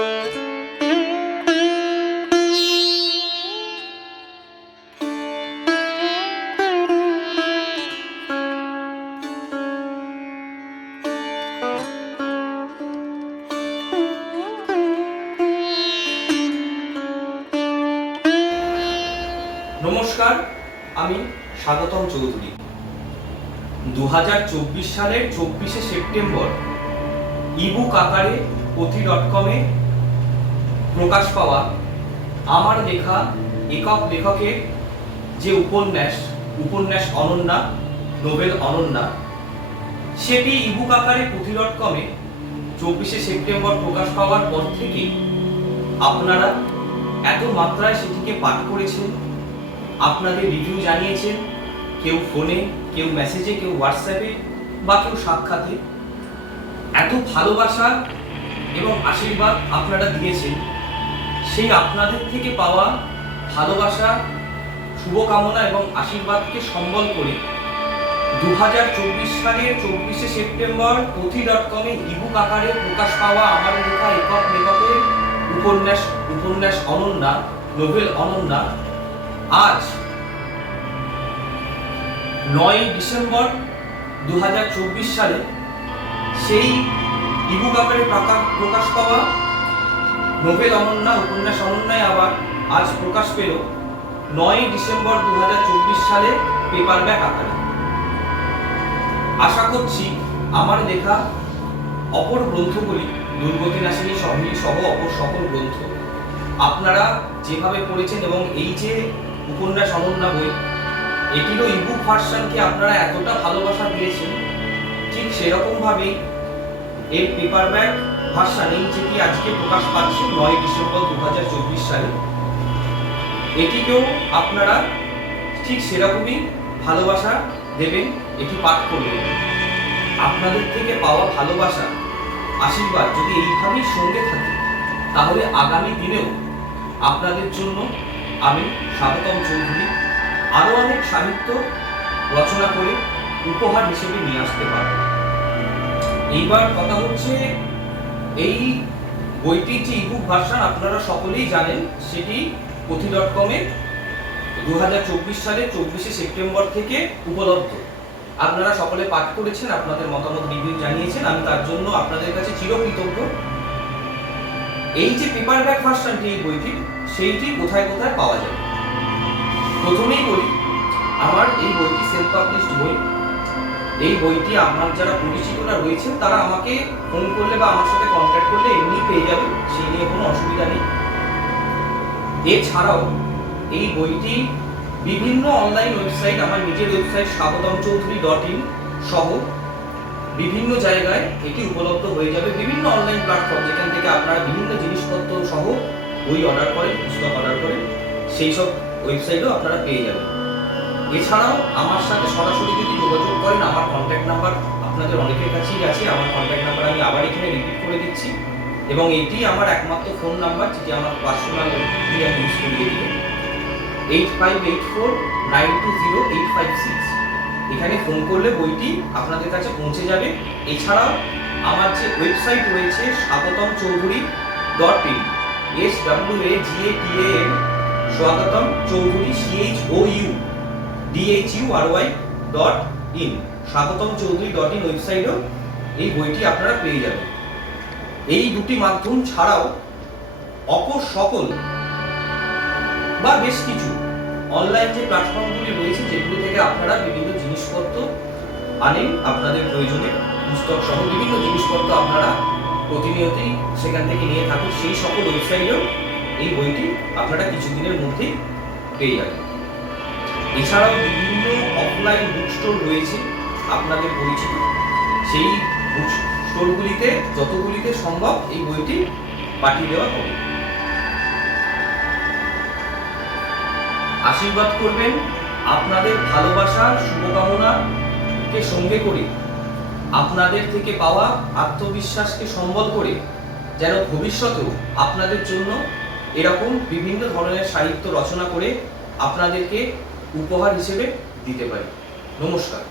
নমস্কার, আমি স্বাগতম চৌধুরী। 2024 সালের 24শে সেপ্টেম্বর ইবুক আকারে pothi.com-এ প্রকাশ পাওয়া আমার লেখা একক লেখকের যে উপন্যাস অনন্যা, নোবেল অনন্যা, সেটি ইবুক আকারে pothi.com-এ 24শে সেপ্টেম্বর প্রকাশ পাওয়ার পর থেকে আপনারা এত মাত্রায় সেটিকে পাঠ করেছেন, আপনাদের রিভিউ জানিয়েছেন, কেউ ফোনে, কেউ মেসেজে, কেউ হোয়াটসঅ্যাপে বা কেউ সাক্ষাতে। এত ভালোবাসা এবং আশীর্বাদ আপনারা দিয়েছেন, সেই আপনাদের থেকে পাওয়া ভালোবাসা, শুভকামনা এবং আশীর্বাদকে সম্বল করে 2024 সালের 24শে সেপ্টেম্বর pothi.com-এ ইবুক আকারে প্রকাশ পাওয়া আমার লেখা একক লেখকের উপন্যাস অনন্যা, নোবেল অনন্যা আজ 9 ডিসেম্বর 2024 সালে সেই ইবুক আকারে প্রকাশ পাওয়া নোবেল অনন্যা, উপন্যাস অনন্যায় আবার আজ প্রকাশ পেল 9 ডিসেম্বর 2024 সালে পেপারব্যাক আকারে। আশা করছি আমার লেখা অপর গ্রন্থগুলি, দুর্গতি নাশিনী সহ অপর সকল গ্রন্থ আপনারা যেভাবে পড়েছেন এবং এই যে উপন্যাস অনন্যা বই, এটিরও ইবুক ভার্সনকে আপনারা এতটা ভালোবাসা দিয়েছেন, ঠিক সেরকম ভাবেই এর পেপারব্যাক ভার্সন, এই যেটি আজকে প্রকাশ পাচ্ছে 9 ডিসেম্বর 2024 সালে, এটিকেও আপনারা ঠিক সেরকমই ভালোবাসা দেবেন, এটি পাঠ করবেন। আপনাদের থেকে পাওয়া ভালোবাসা, আশীর্বাদ যদি এইভাবেই সঙ্গে থাকে, তাহলে আগামী দিনেও আপনাদের জন্য আমি স্বাগতম চৌধুরী আরো অনেক সাহিত্য রচনা করে উপহার হিসেবে নিয়ে আসতে পারব। এইবার কথা হচ্ছে, এই বইটির যে ইবুক ভার্সন আপনারা সকলেই জানেন, সেটি pothi.com-এ 2024 সালের 24শে সেপ্টেম্বর থেকে উপলব্ধ। আপনারা সকলে পাঠ করেছেন, আপনাদের মতামত রিভিউ জানিয়েছেন, আমি তার জন্য আপনাদের কাছে চিরকৃতজ্ঞ। এই যে পেপারব্যাক ভার্সনটি এই বইটি, সেইটি কোথায় কোথায় পাওয়া যাবে? প্রথমেই বলি, আমার এই বইটি সেলফ পাবলিশড বই। এই বইটি আমার যারা পরিচিতরা রয়েছেন তারা আমাকে ফোন করলে বা আমার সাথে কন্ট্যাক্ট করলে এমনি পেয়ে যাবে, সেই নিয়ে কোনো অসুবিধা নেই। এছাড়াও এই বইটি বিভিন্ন অনলাইন ওয়েবসাইট, আমার নিজের ওয়েবসাইট swagotamchoudhury.in সহ বিভিন্ন জায়গায় এটি উপলব্ধ হয়ে যাবে। বিভিন্ন অনলাইন প্ল্যাটফর্ম, যেখান থেকে আপনারা বিভিন্ন জিনিসপত্র সহ বই অর্ডার করেন, পুস্তক অর্ডার করেন, সেই সব ওয়েবসাইটও আপনারা পেয়ে যাবেন। এছাড়াও আমার সাথে সরাসরি যদি যোগাযোগ করেন, আমার কন্ট্যাক্ট নাম্বার আপনাদের অনেকের কাছেই আছে। আমার কন্ট্যাক্ট নাম্বার আমি আবার এখানে রিপিট করে দিচ্ছি, এবং এটি আমার একমাত্র ফোন নাম্বার, যেটি আমার পার্সোনাল ইউজ করিয়ে দিবে। 8584920856। এখানে ফোন করলে বইটি আপনাদের কাছে পৌঁছে যাবে। এছাড়াও আমার যে ওয়েবসাইট রয়েছে swagotamchoudhury.in, SWAGATAM, স্বাগতম চৌধুরী CHOUDHURY.in, swagotamchoudhury.in ওয়েবসাইটেও এই বইটি আপনারা পেয়ে যাবেন। এই দুটি মাধ্যম ছাড়াও অপর সকল বা বেশ কিছু অনলাইন যে প্ল্যাটফর্মগুলি রয়েছে, যেগুলো থেকে আপনারা বিভিন্ন জিনিসপত্র আনেন, আপনাদের প্রয়োজনে পুস্তক সহ বিভিন্ন জিনিসপত্র আপনারা প্রতিনিয়তই সেখান থেকে নিয়ে থাকুন, সেই সকল ওয়েবসাইটেও এই বইটি আপনারা কিছুদিনের মধ্যেই পেয়ে যাবেন। এছাড়াও বিভিন্ন অফলাইন বুক স্টোর রয়েছে আপনাদের পরিচিত, সেই বুক স্টোরগুলিতে যতগুলিতে সম্ভব এই বইটি পাঠিয়ে দেওয়া হবে। আশীর্বাদ করবেন, আপনাদের ভালোবাসা, শুভকামনাকে সঙ্গে করে, আপনাদের থেকে পাওয়া আত্মবিশ্বাসকে সম্বল করে, যেন ভবিষ্যতেও আপনাদের জন্য এরকম বিভিন্ন ধরনের সাহিত্য রচনা করে আপনাদেরকে উপহার হিসেবে দিতে পারি। নমস্কার।